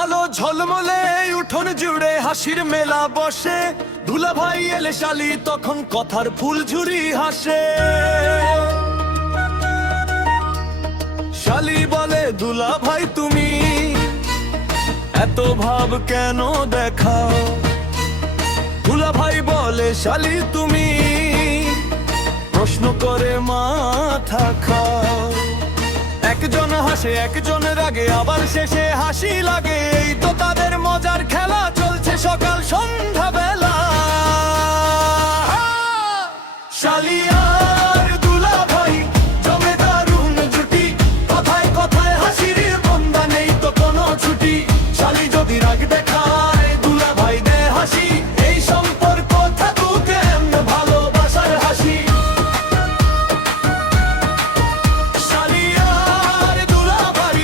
আলো ঝলমলে উঠোন জুড়ে হাসির মেলা বসে, দুলা ভাই এলে শালি তখন কথার ফুল ঝুরি হাসে। শালি বলে দুলা ভাই তুমি এত ভাব কেন দেখাও? দুলা ভাই বলে শালি তুমি প্রশ্ন করে মাথা খাও। একজন হাসে একজন রাগে, আবার শেষে হাসি লাগে, এই তো তাদের মজার খেলা চলছে সকাল সন্ধ্যা বেলা। শালি আর দুলা ভাই জমে দারুণ জুটি, কথায় কথায় হাসির বন্ধা, নেই তো কোনো ছুটি। শালি যদি রাগ দেখায় দুলা ভাই দেয় হাসি, এই সম্পর্ক থাকুক এমন ভালোবাসার হাসি। শালি আর দুলা ভাই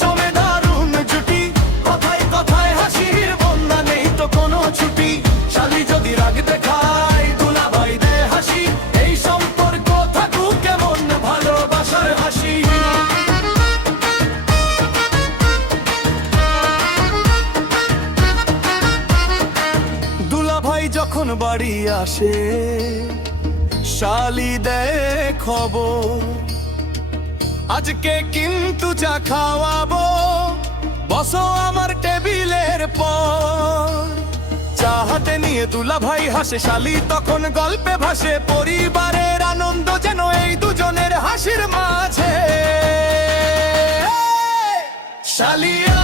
জমে দারুণ জুটি, কথায় কথায় হাসির বন্ধা, নেই তো কোনো ছুটি। শালি যদি রাগ দেখায় দুলা ভাই দেয় হাসি, এই সম্পর্ক থাকুক কেমন ভালোবাসার হাসি। দুলা ভাই যখন বাড়ি আসে শালি দেয় খবর, আজকে কিন্তু চা খাওয়াবো, বসো আমার টেবিলের পর। চা হাতে নিয়ে দুলা ভাই হাসে, শালি তখন গল্পে ভাসে, পরিবারের আনন্দ যেন এই দুজনের হাসির মাঝে। শালিয়া